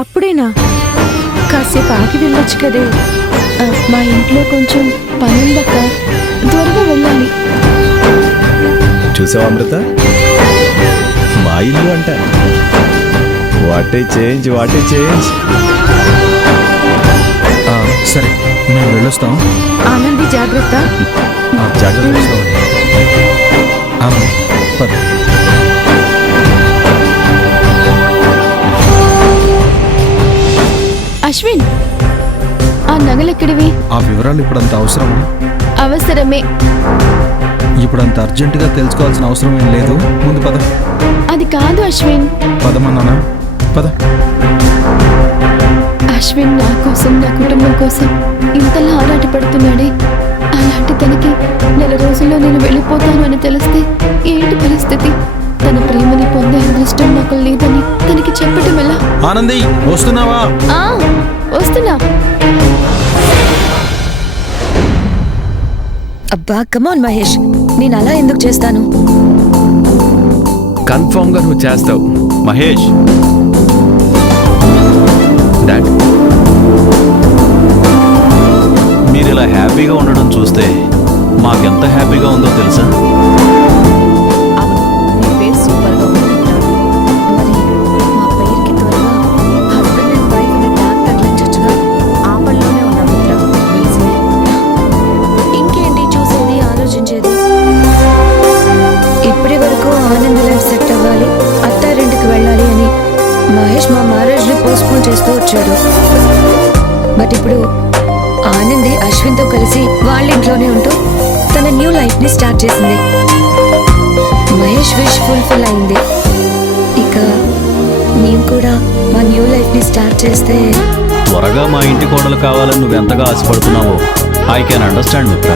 అప్పుడేనా? కాసేపు ఆగి వెళ్ళొచ్చు కదే. మా ఇంట్లో కొంచెం పనుందక్క, త్వరగా వెళ్ళాలి. చూసావా అమృత, మా ఇల్లు అంట. What a change. సరే, మేము వెళ్ళొస్తాం. ఆనంది జాగ్రత్త. జాగ్రత్త. పద. అశ్విన్, ఆ నగలెక్కడివి? ఆ వివరాలు ఇప్పుడంత అవసరమా? అవసరమే. ఇప్పుడంత అర్జెంటుగా తెలుసుకోవాల్సిన అవసరం ఏం లేదు. ముందు పద. అది కాదు అశ్విన్. పదమన్నానా? పద. అశ్విన్ నా కోసం, నా కుటుంబం కోసం ఇంతలా ఆరాటపడుతున్నాడే. అలాంటి తనకి నెల రోజుల్లో నేను వెళ్ళిపోతాను అని తెలిస్తే ఏంటి పరిస్థితి? తన ప్రేమని పొందే అదృష్టం నాకు లేదని తనకి చెప్పటం ఎలా? ఆనంది, వస్తున్నావా? వస్తున్నా. అబ్బా కమాన్ మహేష్, నేను అలా ఎందుకు చేస్తాను? కన్ఫర్మ్ గా నువ్వు చేస్తావు మహేష్. డాడ్, మీరు ఇలా హ్యాపీగా ఉండడం చూస్తే మాకెంత హ్యాపీగా ఉందో తెలుసా? మహేష్ మా మ్యారేజ్ ని పోస్ట్పోన్ చేస్తూ వచ్చాడు. బట్ ఇప్పుడు ఆనంది అశ్విన్తో కలిసి వాళ్ళ ఇంట్లోనే ఉంటూ తన న్యూ లైఫ్ ని స్టార్ట్ చేసింది. మహేష్ విష్ ఫుల్ఫిల్ అయింది. ఇక మేము కూడా మా న్యూ లైఫ్ ని స్టార్ట్ చేస్తే త్వరగా మా ఇంటి కోడలు కావాలని నువ్వు ఎంతగా ఆశపడుతున్నావో ఐ కెన్ అండర్స్టాండ్ మిత్ర.